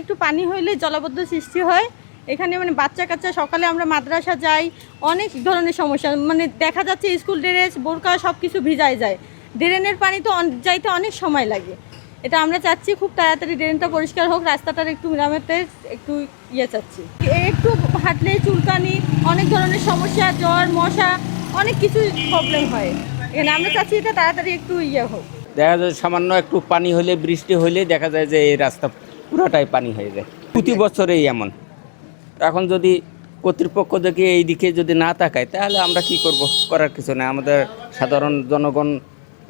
একটু পানি হইলে জলাবদ্ধ সৃষ্টি হয়। এখানে মানে বাচ্চা কাচ্চা সকালে আমরা মাদ্রাসা যাই, অনেক ধরনের সমস্যা মানে দেখা যাচ্ছে স্কুল ড্রেস বোরকা সব কিছু ভিজায় যায়। ড্রেনের পানি তো যাইতে অনেক সময় লাগে। এটা আমরা চাচ্ছি খুব তাড়াতাড়ি ড্রেনটা পরিষ্কার হোক, রাস্তাটার একটু মেরামতের একটু চাচ্ছি। একটু হাঁটলে চুলকানি, অনেক ধরনের সমস্যা, জ্বর মশা অনেক কিছু প্রবলেম হয় এখানে। আমরা চাচ্ছি এটা তাড়াতাড়ি একটু হোক। দেখা যায় সামান্য একটু পানি হলে, বৃষ্টি হলে দেখা যায় যে এই রাস্তা পুরোটাই পানি হয়ে যায়। প্রতি বছরেই এমন। এখন যদি কর্তৃপক্ষ দেখে এই দিকে যদি না তাকায় তাহলে আমরা কি করব? করার কিছু নেই। আমাদের সাধারণ জনগণ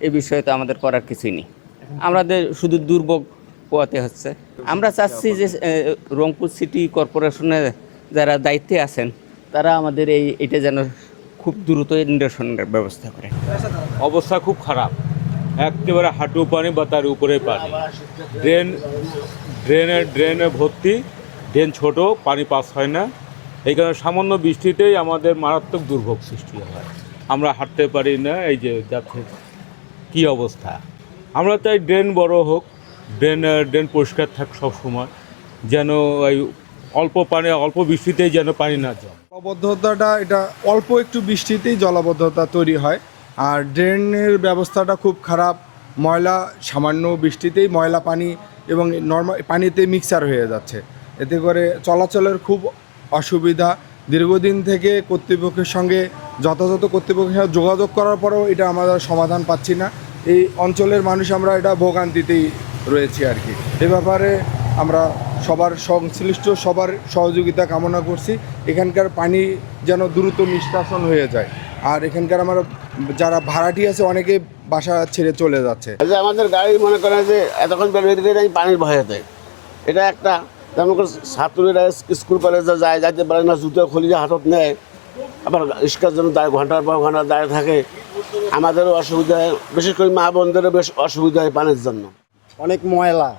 এই বিষয়ে তো আমাদের করার কিছুই নেই। আমাদের শুধু দুর্ভোগ পোয়াতে হচ্ছে। আমরা চাচ্ছি যে রংপুর সিটি কর্পোরেশনের যারা দায়িত্বে আছেন তারা আমাদের এইটা যেন খুব দ্রুত নিরসনের ব্যবস্থা করে। অবস্থা খুব খারাপ, একেবারে হাঁটু পানি বা তার উপরে পানি। ড্রেনে ভর্তি, ড্রেন ছোট, পানি পাস হয় না। এই কারণে সামান্য বৃষ্টিতেই আমাদের মারাত্মক দুর্ভোগ সৃষ্টি হয়। আমরা হাঁটতে পারি না, এই যে যাচ্ছে কী অবস্থা। আমরা চাই ড্রেন বড় হোক, ড্রেন পরিষ্কার থাক সবসময়, যেন এই অল্প বৃষ্টিতেই যেন পানি না যায়। জলাবদ্ধতাটা এটা অল্প একটু বৃষ্টিতেই জলাবদ্ধতা তৈরি হয়। আর ড্রেনের ব্যবস্থাটা খুব খারাপ। ময়লা সামান্য বৃষ্টিতেই ময়লা পানি এবং নর্মাল পানিতে মিক্সার হয়ে যাচ্ছে। এতে করে চলাচলের খুব অসুবিধা। দীর্ঘদিন থেকে কর্তৃপক্ষের সঙ্গে যথাযথ কর্তৃপক্ষের সঙ্গে যোগাযোগ করার পরেও এটা আমরা সমাধান পাচ্ছি না। এই অঞ্চলের মানুষ আমরা এটা ভোগান্তিতেই রয়েছি আর কি। এ ব্যাপারে আমরা সবার সংশ্লিষ্ট সবার সহযোগিতা কামনা করছি। এখানকার পানি যেন দ্রুত নিষ্কাশন হয়ে যায়। আর এখানকার আমার যারা ভাড়াটি আছে অনেকে বাসা ছেড়ে চলে যাচ্ছে। আমাদের গাড়ি মনে করেন যে এতক্ষণ বেরোতে গেলে পানির ভয়ে দেয়। এটা একটা যেমন করে ছাত্রীরা স্কুল কলেজে যায়, যাইতে পারে না, জুতো খুলিয়ে হাতত নেয়, আবার রিক্সার জন্য ঘন্টার পর ঘন্টা দাঁড়িয়ে থাকে। আমাদেরও অসুবিধা হয়, বিশেষ করে মা বোনদেরও বেশ অসুবিধা হয় পানির জন্য। অনেক ময়লা,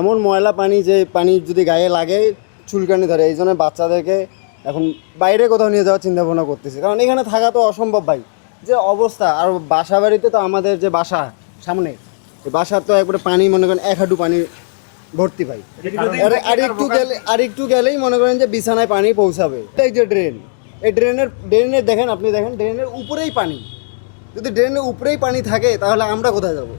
এমন ময়লা পানি যে পানি যদি গায়ে লাগে চুলকানি ধরে। এই জন্য বাচ্চাদেরকে এখন বাইরে কোথাও নিয়ে যাওয়ার চিন্তা ভাবনা করতেছি, কারণ এখানে থাকা তো অসম্ভব ভাই। যে অবস্থা, আর বাসা বাড়িতে তো আমাদের যে বাসা সামনে, বাসার তো একবারে পানি মনে করেন এক হাঁটু পানি ভর্তি ভাই। আর একটু গেলেই মনে করেন যে বিছানায় পানি পৌঁছাবে। এই যে ড্রেন, এই ড্রেনের দেখেন, আপনি দেখেন ড্রেনের উপরেই পানি। যদি ড্রেনের উপরেই পানি থাকে তাহলে আমরা কোথায় যাব?